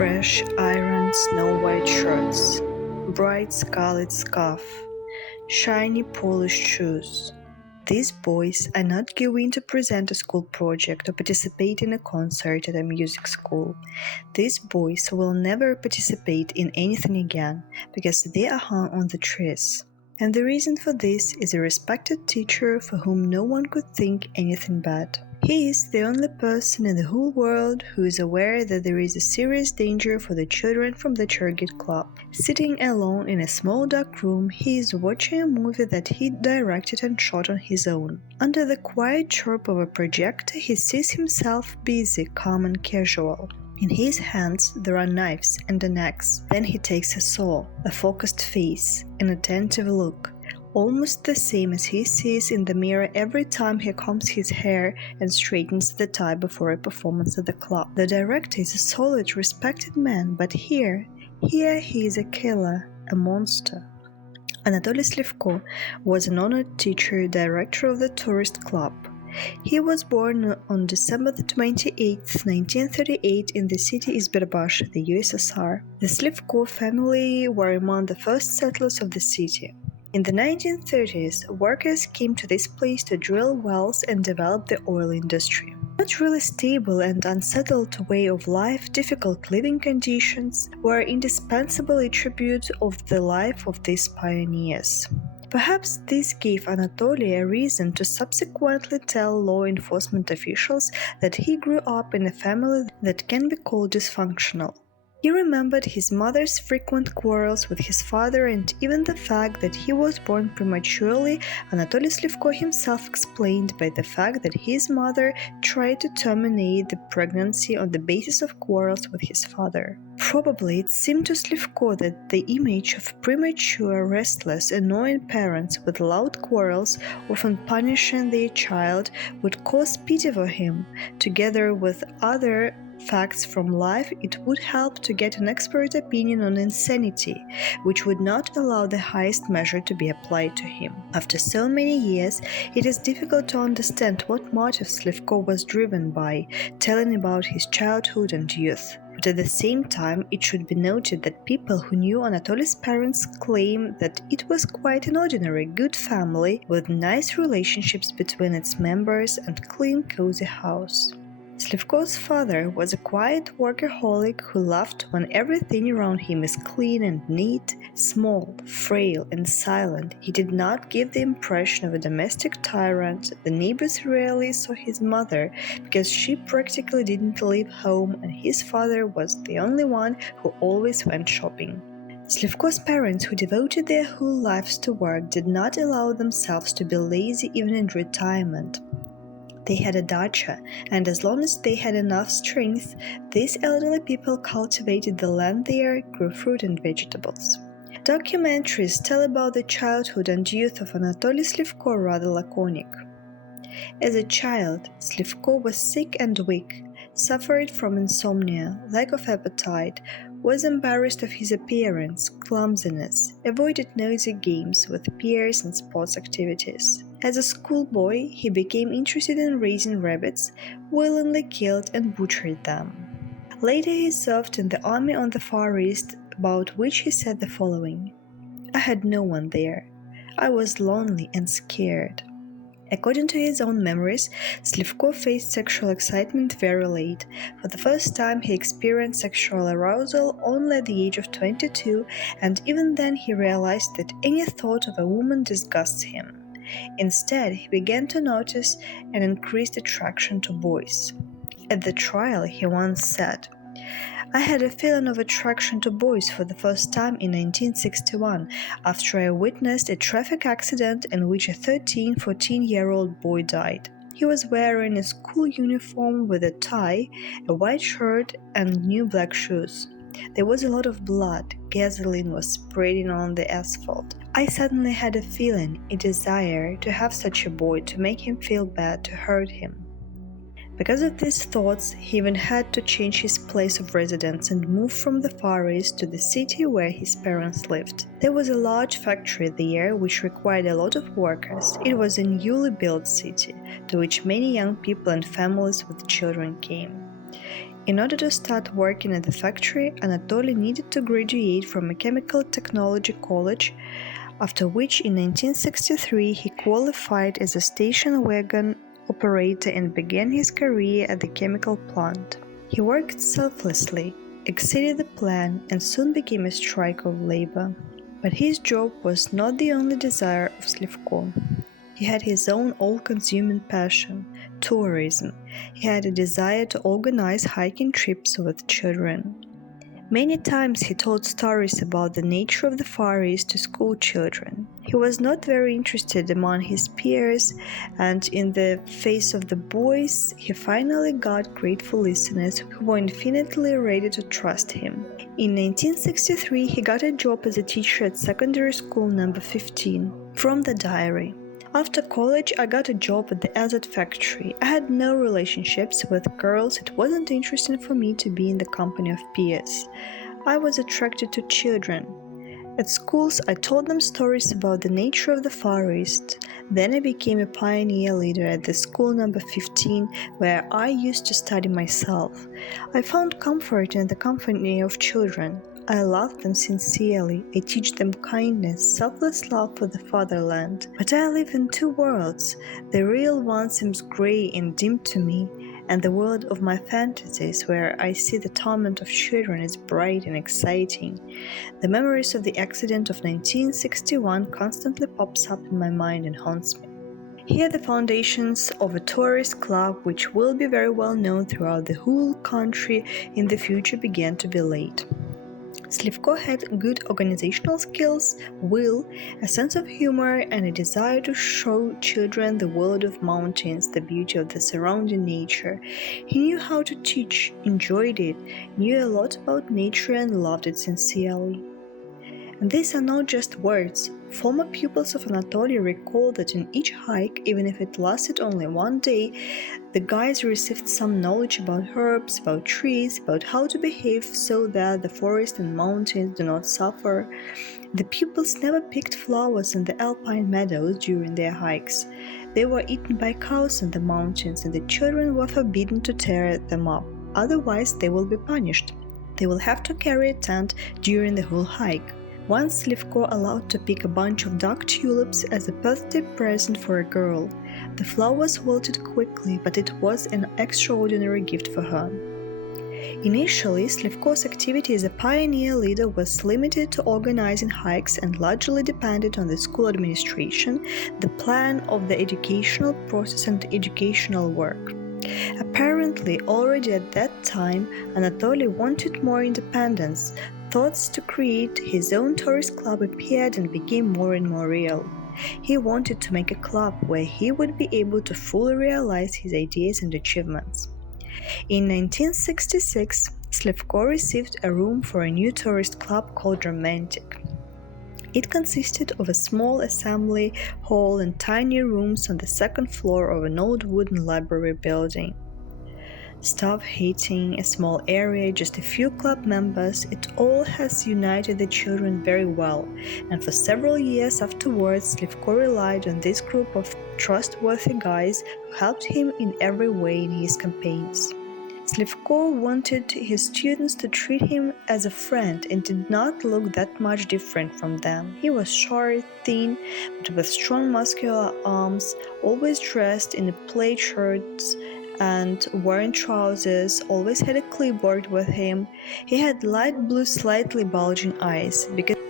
Fresh ironed snow-white shirts, bright scarlet scarf, shiny polished shoes. These boys are not going to present a school project or participate in a concert at a music school. These boys will never participate in anything again because they are hung on the trees. And the reason for this is a respected teacher for whom no one could think anything bad. He is the only person in the whole world who is aware that there is a serious danger for the children from the target club. Sitting alone in a small dark room, he is watching a movie that he directed and shot on his own. Under the quiet chirp of a projector, he sees himself busy, calm and casual. In his hands there are knives and an axe. Then he takes a saw, a focused face, an attentive look, almost the same as he sees in the mirror every time he combs his hair and straightens the tie before a performance at the club. The director is a solid, respected man, but here he is a killer, a monster. Anatoly Slivko was an honored teacher, director of the tourist club. He was born on December 28, 1938 in the city Izberbash, the USSR. The Slivko family were among the first settlers of the city. In the 1930s, workers came to this place to drill wells and develop the oil industry. Not really stable and unsettled way of life, difficult living conditions were indispensable attributes of the life of these pioneers. Perhaps this gave Anatoly a reason to subsequently tell law enforcement officials that he grew up in a family that can be called dysfunctional. He remembered his mother's frequent quarrels with his father and even the fact that he was born prematurely. Anatoly Slivko himself explained by the fact that his mother tried to terminate the pregnancy on the basis of quarrels with his father. Probably it seemed to Slivko that the image of premature, restless, annoying parents with loud quarrels, often punishing their child, would cause pity for him. Together with other facts from life, it would help to get an expert opinion on insanity, which would not allow the highest measure to be applied to him. After so many years, it is difficult to understand what motive Slivko was driven by, telling about his childhood and youth. But at the same time, it should be noted that people who knew Anatoly's parents claim that it was quite an ordinary, good family with nice relationships between its members and clean, cozy house. Slivko's father was a quiet workaholic who laughed when everything around him is clean and neat. Small, frail, and silent, he did not give the impression of a domestic tyrant. The neighbors rarely saw his mother because she practically didn't leave home, and his father was the only one who always went shopping. Slivko's parents, who devoted their whole lives to work, did not allow themselves to be lazy even in retirement. They had a dacha, and as long as they had enough strength, these elderly people cultivated the land there, grew fruit and vegetables. Documentaries tell about the childhood and youth of Anatoly Slivko rather laconic. As a child, Slivko was sick and weak, suffered from insomnia, lack of appetite, was embarrassed of his appearance, clumsiness, avoided noisy games with peers and sports activities. As a schoolboy, he became interested in raising rabbits, willingly killed and butchered them. Later he served in the army on the Far East, about which he said the following: "I had no one there. I was lonely and scared." According to his own memories, Slivko faced sexual excitement very late. For the first time, he experienced sexual arousal only at the age of 22, and even then he realized that any thought of a woman disgusts him. Instead, he began to notice an increased attraction to boys. At the trial, he once said, "I had a feeling of attraction to boys for the first time in 1961 after I witnessed a traffic accident in which a 14-year-old boy died. He was wearing a school uniform with a tie, a white shirt, and new black shoes. There was a lot of blood. Gasoline was spreading on the asphalt. I suddenly had a feeling, a desire to have such a boy, to make him feel bad, to hurt him." Because of these thoughts, he even had to change his place of residence and move from the Far East to the city where his parents lived. There was a large factory there which required a lot of workers. It was a newly built city, to which many young people and families with children came. In order to start working at the factory, Anatoly needed to graduate from a chemical technology college, after which in 1963 he qualified as a station wagon operator and began his career at the chemical plant. He worked selflessly, exceeded the plan, and soon became a striker of labor. But his job was not the only desire of Slivko. He had his own all-consuming passion, tourism. He had a desire to organize hiking trips with children. Many times he told stories about the nature of the Far East to school children. He was not very interested among his peers, and in the face of the boys, he finally got grateful listeners who were infinitely ready to trust him. In 1963, he got a job as a teacher at secondary school number 15. From the diary. After college, I got a job at the acid factory. I had no relationships with girls. It wasn't interesting for me to be in the company of peers. I was attracted to children. At schools, I told them stories about the nature of the Far East. Then I became a pioneer leader at the school number 15, where I used to study myself. I found comfort in the company of children. I love them sincerely. I teach them kindness, selfless love for the fatherland. But I live in two worlds. The real one seems gray and dim to me, and the world of my fantasies, where I see the torment of children, is bright and exciting. The memories of the accident of 1961 constantly pops up in my mind and haunts me. Here the foundations of a tourist club, which will be very well known throughout the whole country in the future, began to be laid. Slivko had good organizational skills, will, a sense of humor, and a desire to show children the world of mountains, the beauty of the surrounding nature. He knew how to teach, enjoyed it, knew a lot about nature and loved it sincerely. And these are not just words. Former pupils of Anatoly recall that in each hike, even if it lasted only one day, the guides received some knowledge about herbs, about trees, about how to behave so that the forest and mountains do not suffer. The pupils never picked flowers in the alpine meadows during their hikes. They were eaten by cows in the mountains, and the children were forbidden to tear them up. Otherwise, they will be punished. They will have to carry a tent during the whole hike. Once Slivko allowed to pick a bunch of dark tulips as a birthday present for a girl. The flowers wilted quickly, but it was an extraordinary gift for her. Initially, Slivko's activity as a pioneer leader was limited to organizing hikes and largely depended on the school administration, the plan of the educational process and educational work. Apparently, already at that time, Anatoly wanted more independence. Thoughts to create his own tourist club appeared and became more and more real. He wanted to make a club where he would be able to fully realize his ideas and achievements. In 1966, Slivko received a room for a new tourist club called Romantic. It consisted of a small assembly hall and tiny rooms on the second floor of an old wooden library building. Staff heating, a small area, just a few club members, it all has united the children very well, and for several years afterwards, Slivko relied on this group of trustworthy guys who helped him in every way in his campaigns. Slivko wanted his students to treat him as a friend and did not look that much different from them. He was short, thin, but with strong muscular arms, always dressed in plaid shirts and wearing trousers, always had a clipboard with him. He had light blue, slightly bulging eyes.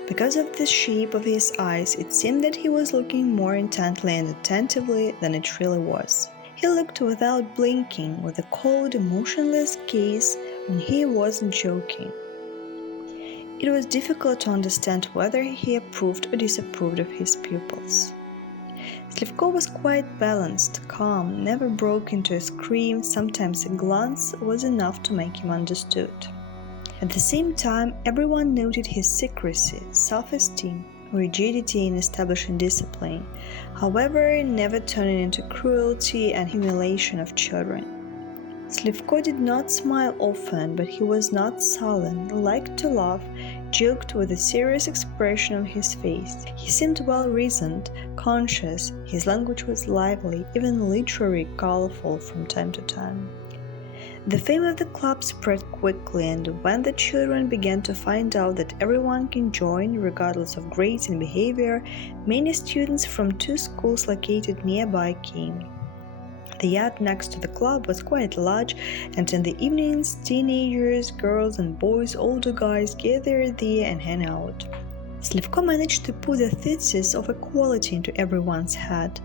Because of the shape of his eyes, it seemed that he was looking more intently and attentively than it really was. He looked without blinking, with a cold, emotionless gaze when he wasn't joking. It was difficult to understand whether he approved or disapproved of his pupils. Slivko was quite balanced, calm, never broke into a scream. Sometimes a glance was enough to make him understood. At the same time, everyone noted his secrecy, self-esteem, rigidity in establishing discipline, however, never turning into cruelty and humiliation of children. Slivko did not smile often, but he was not sullen, liked to laugh, joked with a serious expression on his face. He seemed well-reasoned, conscious, his language was lively, even literary, colorful from time to time. The fame of the club spread quickly, and when the children began to find out that everyone can join regardless of grades and behavior, many students from two schools located nearby came. The yard next to the club was quite large, and in the evenings, teenagers, girls and boys, older guys gathered there and hang out. Slivko managed to put the thesis of equality into everyone's head.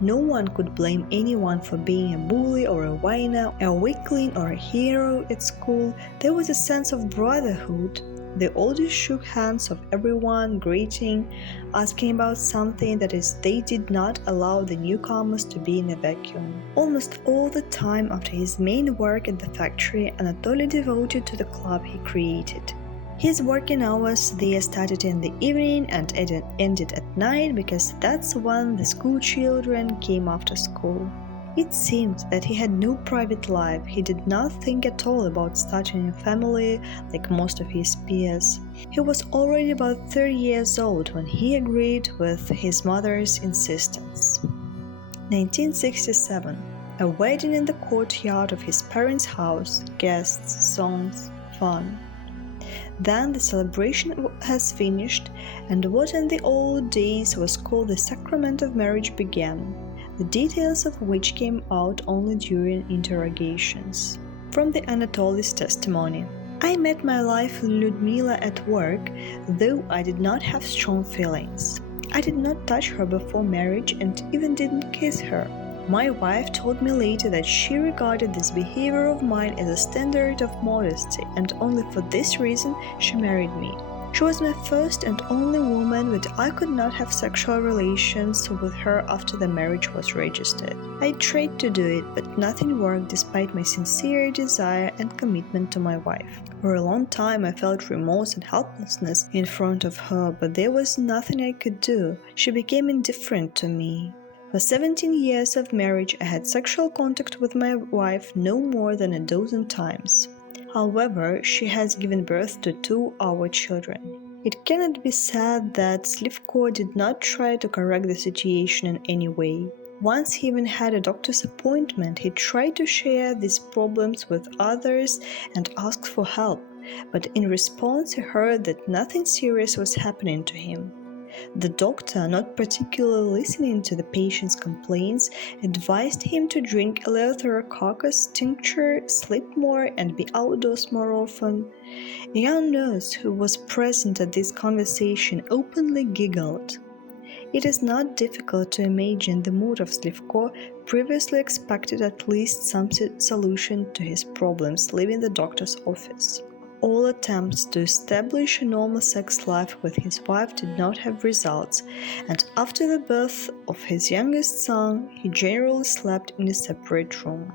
No one could blame anyone for being a bully or a whiner, a weakling or a hero at school. There was a sense of brotherhood. The elders shook hands of everyone, greeting, asking about something, that is, they did not allow the newcomers to be in a vacuum. Almost all the time after his main work at the factory, Anatoly devoted to the club he created. His working hours there started in the evening and ended at night because that's when the school children came after school. It seemed that he had no private life. He did not think at all about starting a family like most of his peers. He was already about 30 years old when he agreed with his mother's insistence. 1967. A wedding in the courtyard of his parents' house, guests, songs, fun. Then the celebration has finished, and what in the old days was called the sacrament of marriage began, the details of which came out only during interrogations. From the Anatoly's testimony. I met my wife Lyudmila at work, though I did not have strong feelings. I did not touch her before marriage and even didn't kiss her. My wife told me later that she regarded this behavior of mine as a standard of modesty, and only for this reason she married me. She was my first and only woman, but I could not have sexual relations with her after the marriage was registered. I tried to do it, but nothing worked despite my sincere desire and commitment to my wife. For a long time I felt remorse and helplessness in front of her, but there was nothing I could do. She became indifferent to me. For 17 years of marriage, I had sexual contact with my wife no more than a dozen times. However, she has given birth to 2 our children. It cannot be said that Slivko did not try to correct the situation in any way. Once he even had a doctor's appointment, he tried to share these problems with others and asked for help, but in response he heard that nothing serious was happening to him. The doctor, not particularly listening to the patient's complaints, advised him to drink Eleutherococcus tincture, sleep more, and be outdoors more often. A young nurse who was present at this conversation openly giggled. It is not difficult to imagine the mood of Slivko, previously expected at least some solution to his problems, leaving the doctor's office. All attempts to establish a normal sex life with his wife did not have results, and after the birth of his youngest son, he generally slept in a separate room.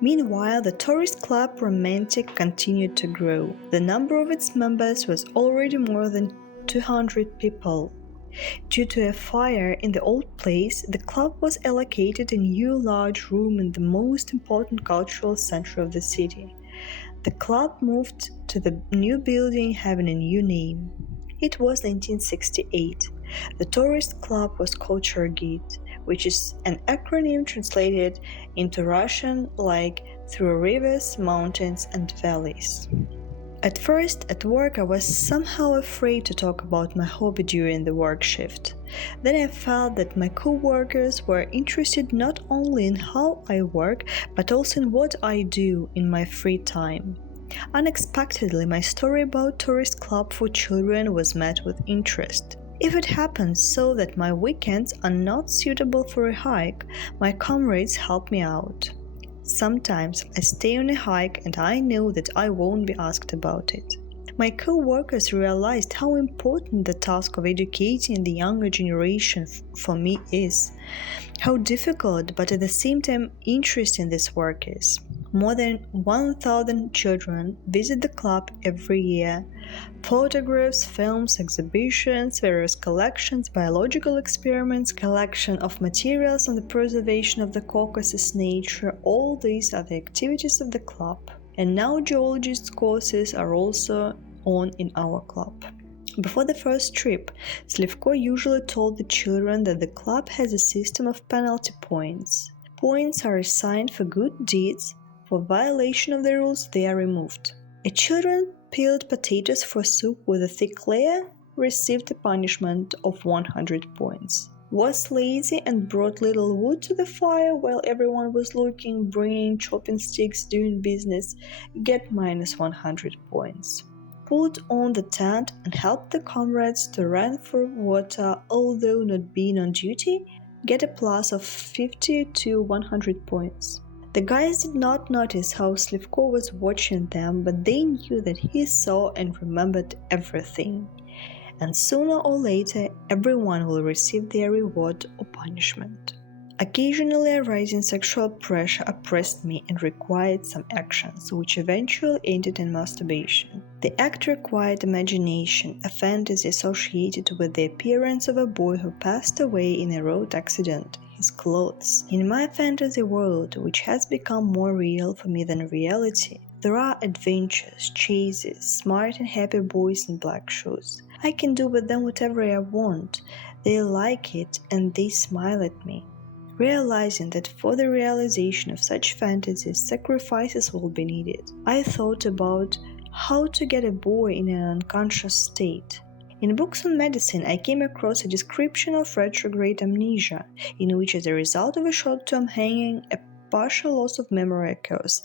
Meanwhile, the tourist club Romantic continued to grow. The number of its members was already more than 200 people. Due to a fire in the old place, the club was allocated a new large room in the most important cultural center of the city. The club moved to the new building having a new name. It was 1968. The tourist club was Culture-Git, which is an acronym translated into Russian like through rivers, mountains and valleys. At first, at work, I was somehow afraid to talk about my hobby during the work shift. Then I felt that my co-workers were interested not only in how I work, but also in what I do in my free time. Unexpectedly, my story about tourist club for children was met with interest. If it happens so that my weekends are not suitable for a hike, my comrades help me out. Sometimes I stay on a hike and I know that I won't be asked about it. My co-workers realized how important the task of educating the younger generation for me is, how difficult but at the same time interesting this work is. More than 1,000 children visit the club every year. Photographs, films, exhibitions, various collections, biological experiments, collection of materials on the preservation of the Caucasus nature, all these are the activities of the club. And now geologist courses are also on in our club. Before the first trip, Slivko usually told the children that the club has a system of penalty points. Points are assigned for good deeds, For violation of the rules, they are removed. A children peeled potatoes for soup with a thick layer received a punishment of 100 points. Was lazy and brought little wood to the fire while everyone was looking, bringing chopping sticks, doing business, get minus 100 points. Pulled on the tent and helped the comrades to run for water although not being on duty, get a plus of 50 to 100 points. The guys did not notice how Slivko was watching them, but they knew that he saw and remembered everything. And sooner or later, everyone will receive their reward or punishment. Occasionally arising sexual pressure oppressed me and required some actions, which eventually ended in masturbation. The act required imagination, a fantasy associated with the appearance of a boy who passed away in a road accident, his clothes. In my fantasy world, which has become more real for me than reality, there are adventures, chases, smart and happy boys in black shoes. I can do with them whatever I want. They like it and they smile at me. Realizing that for the realization of such fantasies, sacrifices will be needed, I thought about how to get a boy in an unconscious state. In books on medicine, I came across a description of retrograde amnesia, in which as a result of a short-term hanging, a partial loss of memory occurs.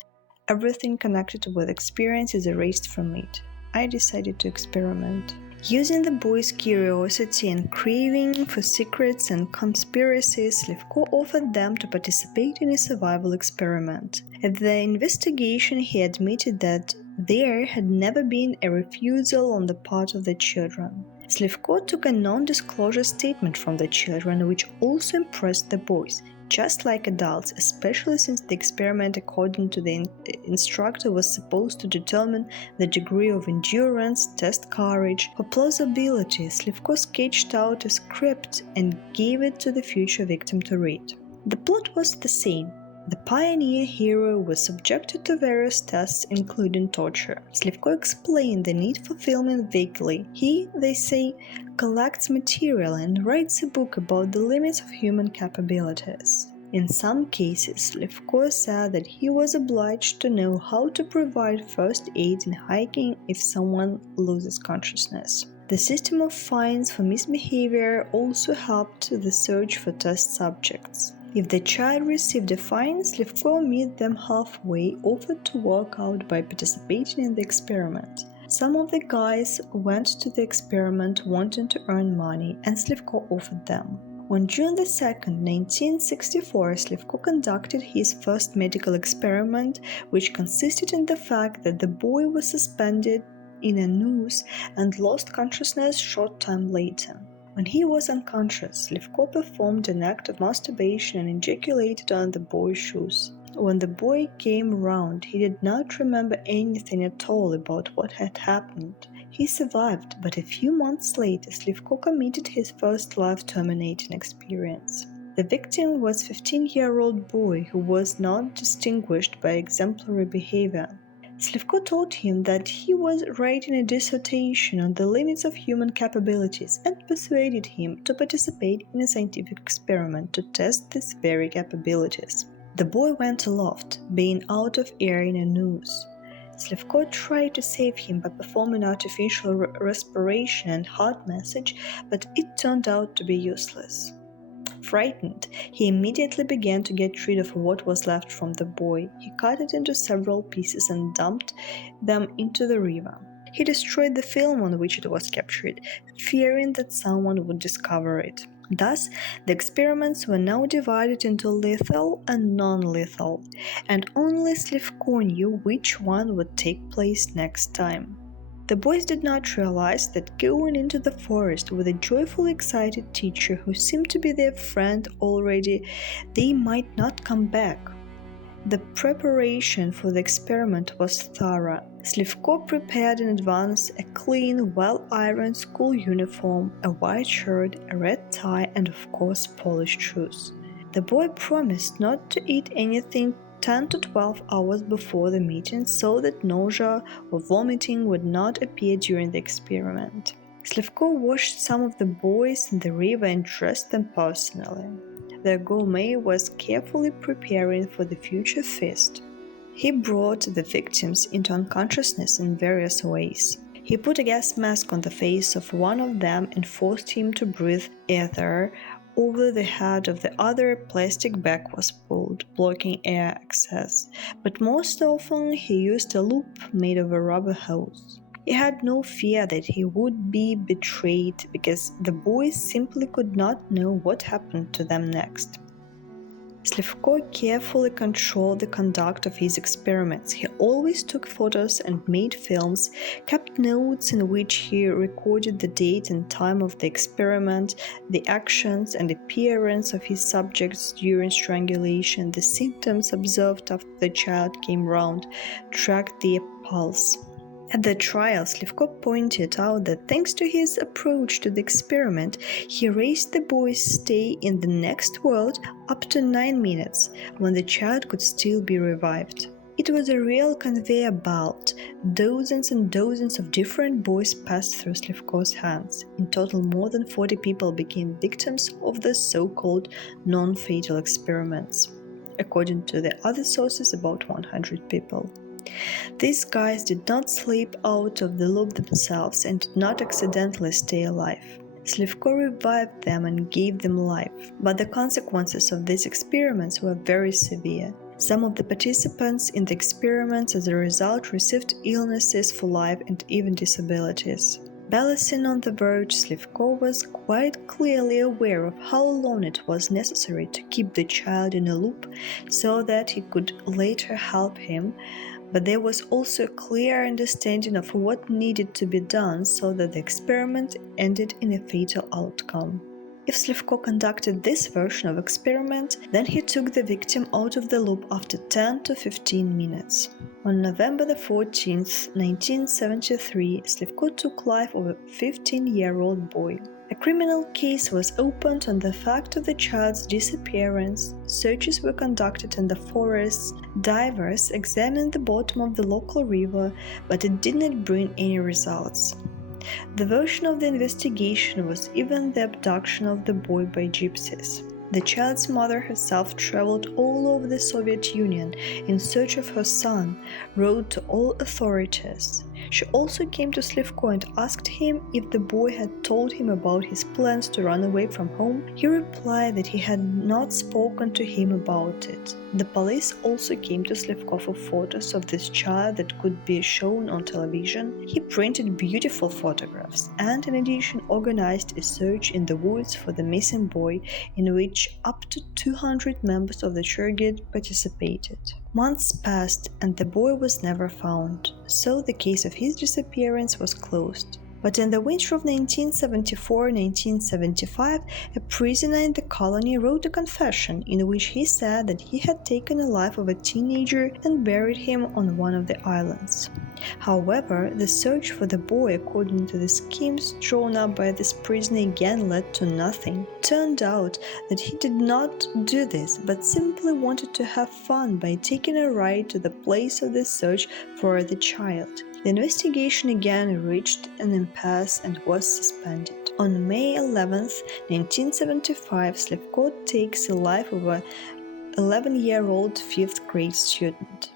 Everything connected with experience is erased from it. I decided to experiment. Using the boy's curiosity and craving for secrets and conspiracies, Slivko offered them to participate in a survival experiment. At the investigation, he admitted that there had never been a refusal on the part of the children. Slivko took a non-disclosure statement from the children, which also impressed the boys, just like adults, especially since the experiment, according to the instructor, was supposed to determine the degree of endurance, test courage. For plausibility, Slivko sketched out a script and gave it to the future victim to read. The plot was the same. The pioneer hero was subjected to various tests, including torture. Slivko explained the need for filming vaguely. He, they say, collects material and writes a book about the limits of human capabilities. In some cases, Slivko said that he was obliged to know how to provide first aid in hiking if someone loses consciousness. The system of fines for misbehavior also helped the search for test subjects. If the child received a fine, Slivko met them halfway, offered to walk out by participating in the experiment. Some of the guys went to the experiment wanting to earn money, and Slivko offered them. On June 2, 1964, Slivko conducted his first medical experiment, which consisted in the fact that the boy was suspended in a noose and lost consciousness short time later. When he was unconscious, Slivko performed an act of masturbation and ejaculated on the boy's shoes. When the boy came round, he did not remember anything at all about what had happened. He survived, but a few months later, Slivko committed his first life-terminating experience. The victim was a 15-year-old boy who was not distinguished by exemplary behavior. Slivko told him that he was writing a dissertation on the limits of human capabilities and persuaded him to participate in a scientific experiment to test these very capabilities. The boy went aloft, being out of air in a noose. Slivko tried to save him by performing artificial respiration and heart massage, but it turned out to be useless. Frightened, he immediately began to get rid of what was left from the boy. He cut it into several pieces and dumped them into the river. He destroyed the film on which it was captured, fearing that someone would discover it. Thus, the experiments were now divided into lethal and non-lethal, and only Slivko knew which one would take place next time. The boys did not realize that going into the forest with a joyfully excited teacher who seemed to be their friend already, they might not come back. The preparation for the experiment was thorough. Slivko prepared in advance a clean, well-ironed school uniform, a white shirt, a red tie, and of course polished shoes. The boy promised not to eat anything 10 to 12 hours before the meeting so that nausea or vomiting would not appear during the experiment. Slivko washed some of the boys in the river and dressed them personally. The gourmet was carefully preparing for the future feast. He brought the victims into unconsciousness in various ways. He put a gas mask on the face of one of them and forced him to breathe ether. Over the head of the other, a plastic bag was pulled, blocking air access, but most often he used a loop made of a rubber hose. He had no fear that he would be betrayed because the boys simply could not know what happened to them next. Slivko carefully controlled the conduct of his experiments. He always took photos and made films, kept notes in which he recorded the date and time of the experiment, the actions and appearance of his subjects during strangulation, the symptoms observed after the child came round, tracked their pulse. At the trial, Slivko pointed out that thanks to his approach to the experiment, he raised the boy's stay in the next world up to 9 minutes, when the child could still be revived. It was a real conveyor belt. Dozens and dozens of different boys passed through Slivko's hands. In total, more than 40 people became victims of the so-called non-fatal experiments. According to the other sources, about 100 people. These guys did not slip out of the loop themselves and did not accidentally stay alive. Slivko revived them and gave them life, but the consequences of these experiments were very severe. Some of the participants in the experiments as a result received illnesses for life and even disabilities. Balancing on the verge, Slivko was quite clearly aware of how long it was necessary to keep the child in a loop so that he could later help him, but there was also a clear understanding of what needed to be done so that the experiment ended in a fatal outcome. If Slivko conducted this version of experiment, then he took the victim out of the loop after 10 to 15 minutes. On November 14, 1973, Slivko took life of a 15-year-old boy. A criminal case was opened on the fact of the child's disappearance. Searches were conducted in the forests. Divers examined the bottom of the local river, but it did not bring any results. The version of the investigation was even the abduction of the boy by gypsies. The child's mother herself traveled all over the Soviet Union in search of her son, wrote to all authorities. She also came to Slivko and asked him if the boy had told him about his plans to run away from home. He replied that he had not spoken to him about it. The police also came to Slivko for photos of this child that could be shown on television. He printed beautiful photographs and in addition organized a search in the woods for the missing boy, in which up to 200 members of the Chergid participated. Months passed and the boy was never found, so the case of his disappearance was closed. But in the winter of 1974-1975, a prisoner in the colony wrote a confession in which he said that he had taken the life of a teenager and buried him on one of the islands. However, the search for the boy, according to the schemes drawn up by this prisoner, again led to nothing. It turned out that he did not do this, but simply wanted to have fun by taking a ride to the place of the search for the child. The investigation again reached an impasse and was suspended. On May 11, 1975, Slivko takes the life of an 11-year-old 5th grade student.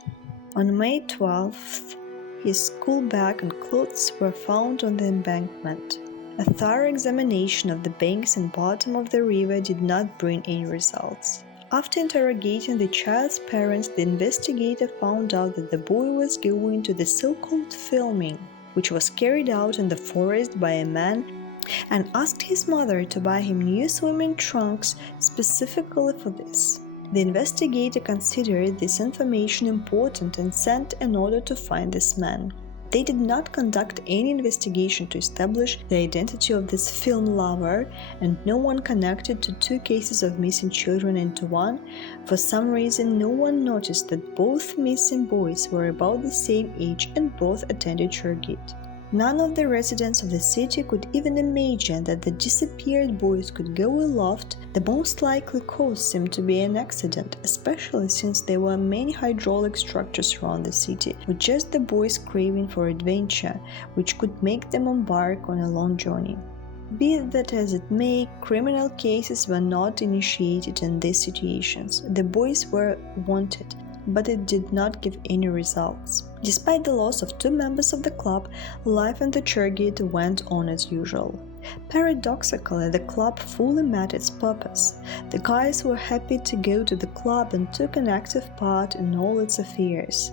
On May 12th, his school bag and clothes were found on the embankment. A thorough examination of the banks and bottom of the river did not bring any results. After interrogating the child's parents, the investigator found out that the boy was going to the so-called filming, which was carried out in the forest by a man, and asked his mother to buy him new swimming trunks specifically for this. The investigator considered this information important and sent an order to find this man. They did not conduct any investigation to establish the identity of this film lover, and no one connected to two cases of missing children into one. For some reason, no one noticed that both missing boys were about the same age and both attended Chergid. None of the residents of the city could even imagine that the disappeared boys could go aloft. The most likely cause seemed to be an accident, especially since there were many hydraulic structures around the city, with just the boys craving for adventure, which could make them embark on a long journey. Be that as it may, criminal cases were not initiated in these situations. The boys were wanted. but it did not give any results. Despite the loss of 2 members of the club, life in the Chergate went on as usual. Paradoxically, the club fully met its purpose. The guys were happy to go to the club and took an active part in all its affairs.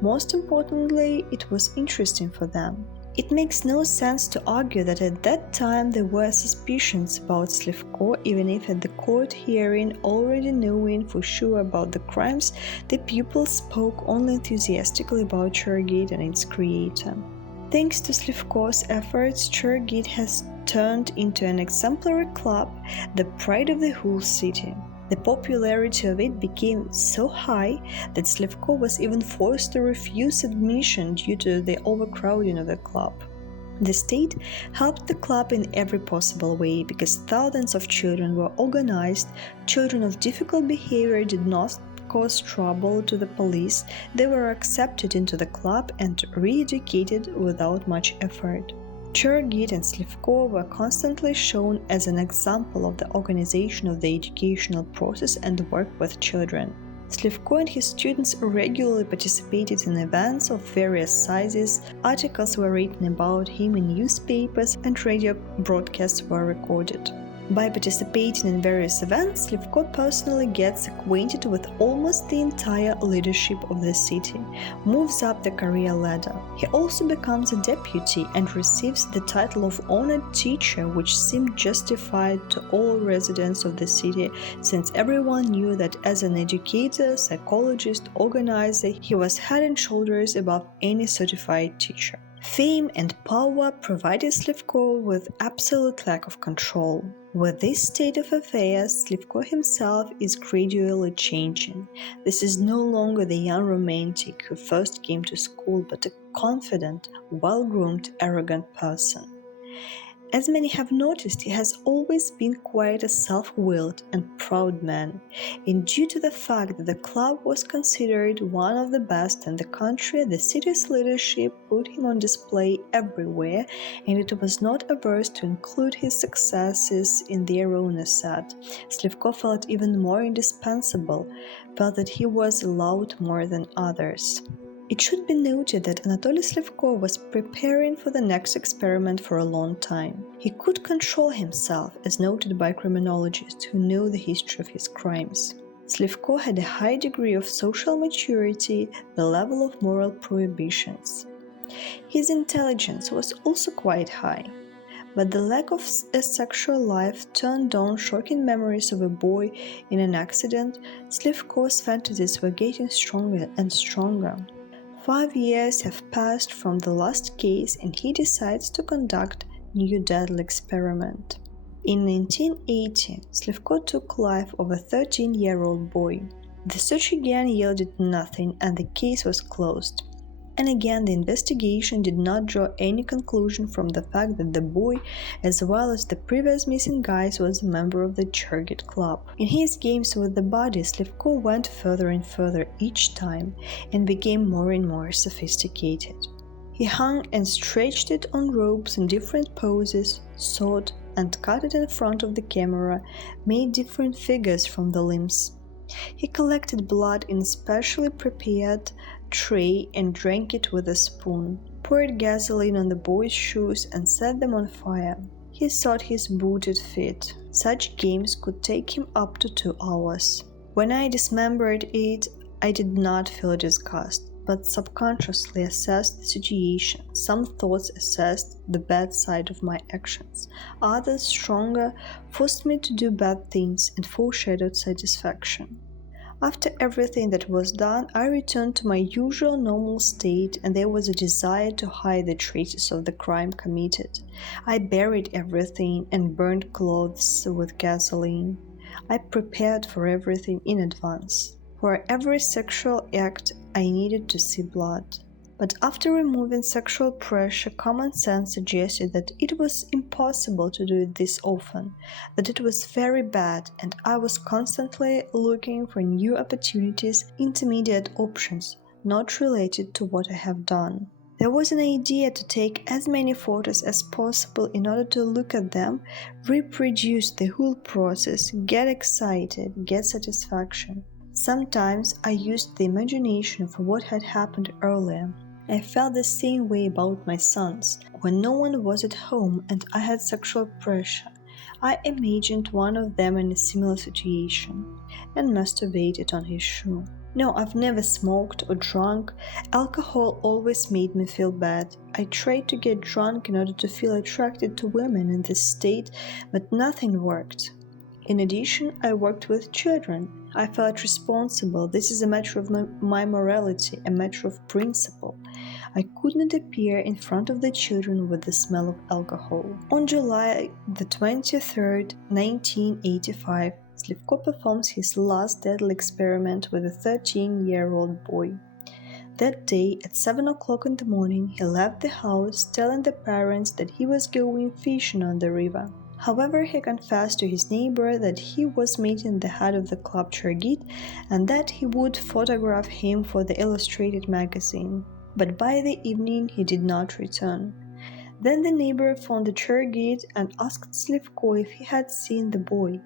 Most importantly, it was interesting for them. It makes no sense to argue that at that time there were suspicions about Slivko, even if at the court hearing, already knowing for sure about the crimes, the pupils spoke only enthusiastically about Chergate and its creator. Thanks to Slivko's efforts, Chergate has turned into an exemplary club, the pride of the whole city. The popularity of it became so high that Slivko was even forced to refuse admission due to the overcrowding of the club. The state helped the club in every possible way because thousands of children were organized. Children of difficult behavior did not cause trouble to the police. They were accepted into the club and re-educated without much effort. Chergate and Slivko were constantly shown as an example of the organization of the educational process and work with children. Slivko and his students regularly participated in events of various sizes, articles were written about him in newspapers, and radio broadcasts were recorded. By participating in various events, Slivko personally gets acquainted with almost the entire leadership of the city, moves up the career ladder. He also becomes a deputy and receives the title of honored teacher, which seemed justified to all residents of the city, since everyone knew that as an educator, psychologist, organizer, he was head and shoulders above any certified teacher. Fame and power provided Slivko with absolute lack of control. With this state of affairs, Slivko himself is gradually changing. This is no longer the young romantic who first came to school, but a confident, well-groomed, arrogant person. As many have noticed, he has always been quite a self-willed and proud man, and due to the fact that the club was considered one of the best in the country, the city's leadership put him on display everywhere, and it was not averse to include his successes in their own asset. Slivko felt even more indispensable, felt that he was allowed more than others. It should be noted that Anatoly Slivko was preparing for the next experiment for a long time. He could control himself, as noted by criminologists who know the history of his crimes. Slivko had a high degree of social maturity, the level of moral prohibitions. His intelligence was also quite high. But the lack of a sexual life turned on shocking memories of a boy in an accident. Slivko's fantasies were getting stronger and stronger. 5 years have passed from the last case and he decides to conduct a new deadly experiment. In 1980, Slivko took life of a 13-year-old boy. The search again yielded nothing and the case was closed. And again, the investigation did not draw any conclusion from the fact that the boy, as well as the previous missing guys, was a member of the Chergate Club. In his games with the body, Slivko went further and further each time and became more and more sophisticated. He hung and stretched it on ropes in different poses, sawed and cut it in front of the camera, made different figures from the limbs. He collected blood in a specially prepared tray and drank it with a spoon, poured gasoline on the boy's shoes and set them on fire. He sought his booted feet. Such games could take him up to 2 hours. When I dismembered it, I did not feel disgust, but subconsciously assessed the situation. Some thoughts assessed the bad side of my actions. Others, stronger, forced me to do bad things and foreshadowed satisfaction. After everything that was done, I returned to my usual normal state and there was a desire to hide the traces of the crime committed. I buried everything and burned clothes with gasoline. I prepared for everything in advance. For every sexual act, I needed to see blood. But after removing sexual pressure, common sense suggested that it was impossible to do it this often, that it was very bad, and I was constantly looking for new opportunities, intermediate options, not related to what I have done. There was an idea to take as many photos as possible in order to look at them, reproduce the whole process, get excited, get satisfaction. Sometimes I used the imagination for what had happened earlier. I felt the same way about my sons. When no one was at home and I had sexual pressure, I imagined one of them in a similar situation and masturbated on his shoe. No, I've never smoked or drunk. Alcohol always made me feel bad. I tried to get drunk in order to feel attracted to women in this state, but nothing worked. In addition, I worked with children. I felt responsible. This is a matter of my morality, a matter of principle. I could not appear in front of the children with the smell of alcohol. On July the 23rd, 1985, Slivko performs his last deadly experiment with a 13-year-old boy. That day, at 7 o'clock in the morning, he left the house, telling the parents that he was going fishing on the river. However, he confessed to his neighbor that he was meeting the head of the club Chergit and that he would photograph him for the illustrated magazine. But by the evening, he did not return. Then the neighbor phoned the Chergit and asked Slivko if he had seen the boy.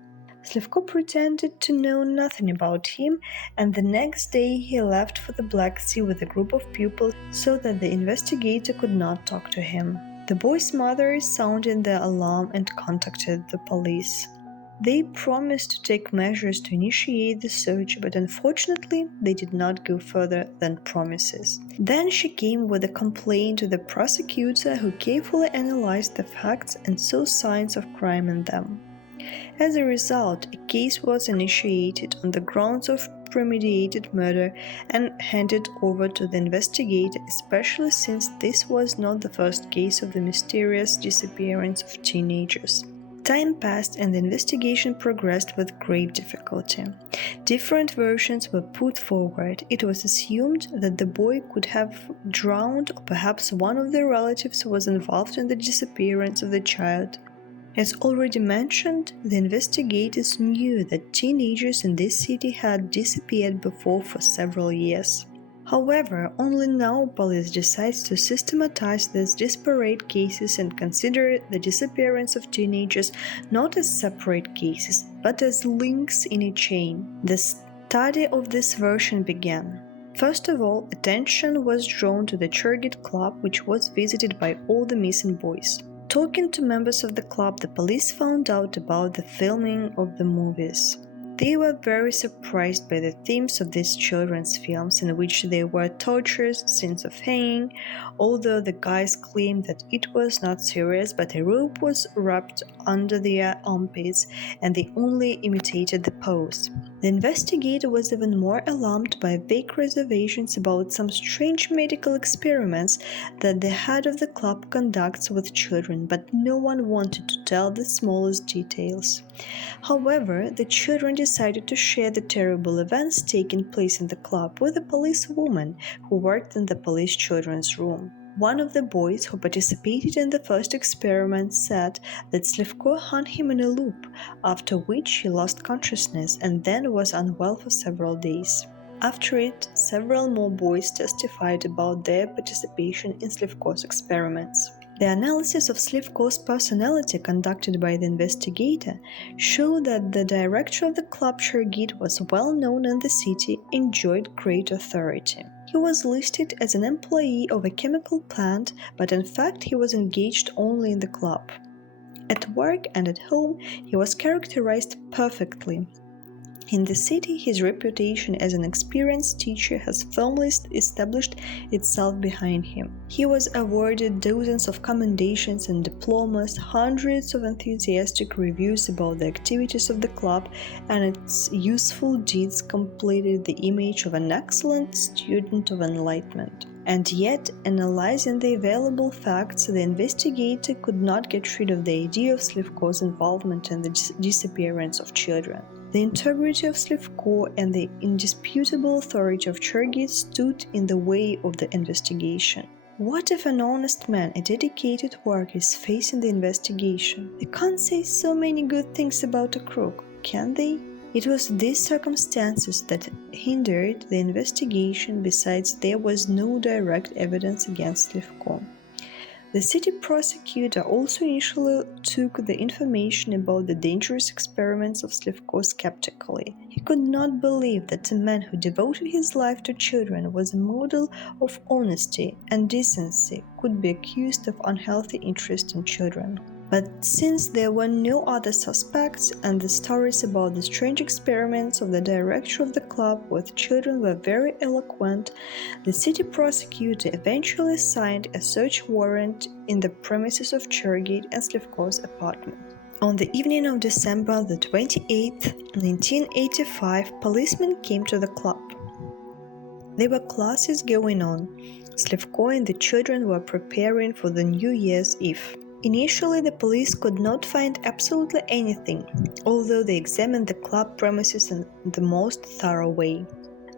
Slivko pretended to know nothing about him, and the next day he left for the Black Sea with a group of pupils so that the investigator could not talk to him. The boy's mother sounded the alarm and contacted the police. They promised to take measures to initiate the search, but unfortunately, they did not go further than promises. Then she came with a complaint to the prosecutor, who carefully analyzed the facts and saw signs of crime in them. As a result, a case was initiated on the grounds of premeditated murder and handed over to the investigator, especially since this was not the first case of the mysterious disappearance of teenagers. Time passed and the investigation progressed with great difficulty. Different versions were put forward. It was assumed that the boy could have drowned, or perhaps one of the relatives was involved in the disappearance of the child. As already mentioned, the investigators knew that teenagers in this city had disappeared before for several years. However, only now police decides to systematize these disparate cases and consider the disappearance of teenagers not as separate cases, but as links in a chain. The study of this version began. First of all, attention was drawn to the Chergit Club, which was visited by all the missing boys. Talking to members of the club, the police found out about the filming of the movies. They were very surprised by the themes of these children's films, in which there were tortures, scenes of hanging, although the guys claimed that it was not serious, but a rope was wrapped under their armpits and they only imitated the pose. The investigator was even more alarmed by vague reservations about some strange medical experiments that the head of the club conducts with children, but no one wanted to tell the smallest details. However, the children decided to share the terrible events taking place in the club with a policewoman who worked in the police children's room. One of the boys who participated in the first experiment said that Slivko hung him in a loop, after which he lost consciousness and then was unwell for several days. After it, several more boys testified about their participation in Slivko's experiments. The analysis of Slivko's personality conducted by the investigator showed that the director of the club Chergit was well known in the city, enjoyed great authority. He was listed as an employee of a chemical plant, but in fact he was engaged only in the club. At work and at home, he was characterized perfectly. In the city, his reputation as an experienced teacher has firmly established itself behind him. He was awarded dozens of commendations and diplomas, hundreds of enthusiastic reviews about the activities of the club, and its useful deeds completed the image of an excellent student of enlightenment. And yet, analyzing the available facts, the investigator could not get rid of the idea of Slivko's involvement in the disappearance of children. The integrity of Slivko and the indisputable authority of Chergit stood in the way of the investigation. What if an honest man, a dedicated worker, is facing the investigation? They can't say so many good things about a crook, can they? It was these circumstances that hindered the investigation. Besides, there was no direct evidence against Slivko. The city prosecutor also initially took the information about the dangerous experiments of Slivko skeptically. He could not believe that a man who devoted his life to children was a model of honesty and decency could be accused of unhealthy interest in children. But since there were no other suspects and the stories about the strange experiments of the director of the club with children were very eloquent, the city prosecutor eventually signed a search warrant in the premises of Chergate and Slivko's apartment. On the evening of December the 28th, 1985, policemen came to the club. There were classes going on. Slivko and the children were preparing for the New Year's Eve. Initially, the police could not find absolutely anything, although they examined the club premises in the most thorough way.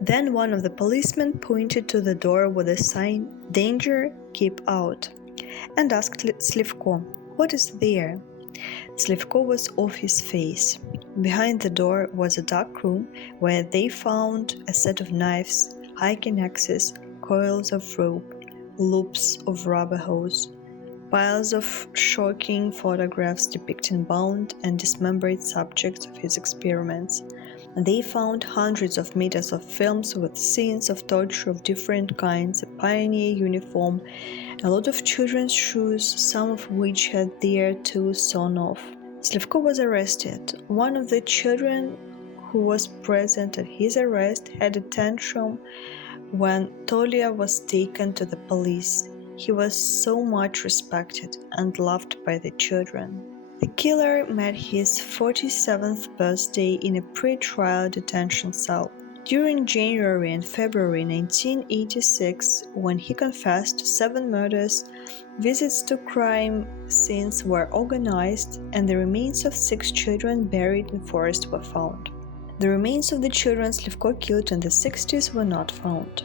Then one of the policemen pointed to the door with the sign, "Danger, keep out," and asked Slivko, "What is there?" Slivko was off his face. Behind the door was a dark room where they found a set of knives, hiking axes, coils of rope, loops of rubber hose, piles of shocking photographs depicting bound and dismembered subjects of his experiments. They found hundreds of meters of films with scenes of torture of different kinds, a pioneer uniform, a lot of children's shoes, some of which had their toes sawn off. Slivko was arrested. One of the children who was present at his arrest had a tantrum when Tolia was taken to the police. He was so much respected and loved by the children. The killer met his 47th birthday in a pre-trial detention cell. During January and February 1986, when he confessed to 7 murders, visits to crime scenes were organized and the remains of 6 children buried in forest were found. The remains of the children Slivko killed in the 60s were not found.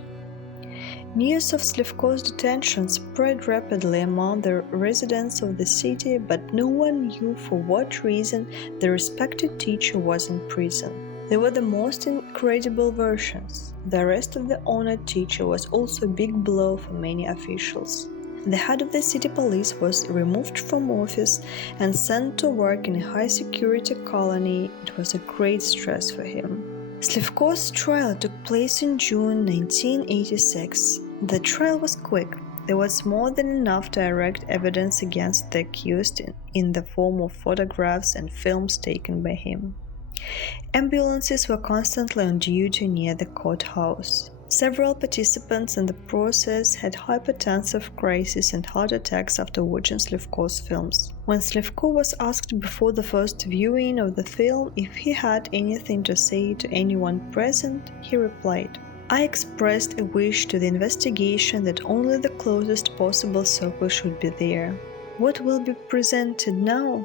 News of Slivko's detention spread rapidly among the residents of the city, but no one knew for what reason the respected teacher was in prison. There were the most incredible versions. The arrest of the honored teacher was also a big blow for many officials. The head of the city police was removed from office and sent to work in a high-security colony. It was a great stress for him. Slivko's trial took place in June 1986. The trial was quick. There was more than enough direct evidence against the accused in the form of photographs and films taken by him. Ambulances were constantly on duty near the courthouse. Several participants in the process had hypertensive crises and heart attacks after watching Slivko's films. When Slivko was asked before the first viewing of the film if he had anything to say to anyone present, he replied, "I expressed a wish to the investigation that only the closest possible circle should be there. What will be presented now?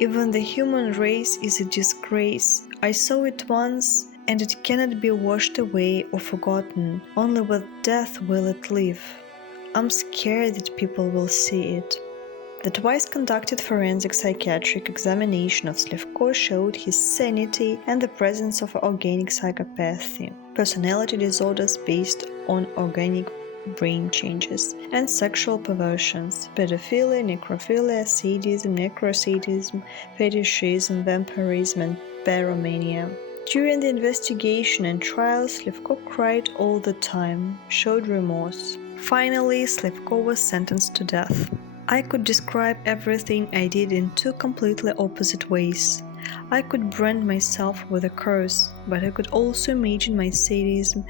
Even the human race is a disgrace. I saw it once, and it cannot be washed away or forgotten. Only with death will it live. I'm scared that people will see it." The twice-conducted forensic psychiatric examination of Slivko showed his sanity and the presence of organic psychopathy, personality disorders based on organic brain changes, and sexual perversions, pedophilia, necrophilia, sadism, necrosadism, fetishism, vampirism, and pyromania. During the investigation and trial, Slivko cried all the time, showed remorse. Finally, Slivko was sentenced to death. I could describe everything I did in 2 completely opposite ways. I could brand myself with a curse, but I could also imagine my sadism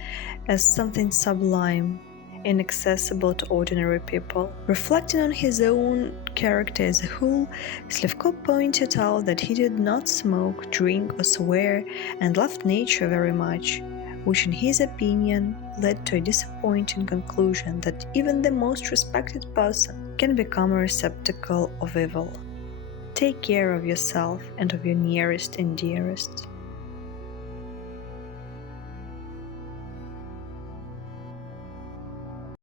as something sublime, inaccessible to ordinary people. Reflecting on his own character as a whole, Slivko pointed out that he did not smoke, drink, or swear, and loved nature very much, which in his opinion led to a disappointing conclusion that even the most respected person can become a receptacle of evil. Take care of yourself and of your nearest and dearest.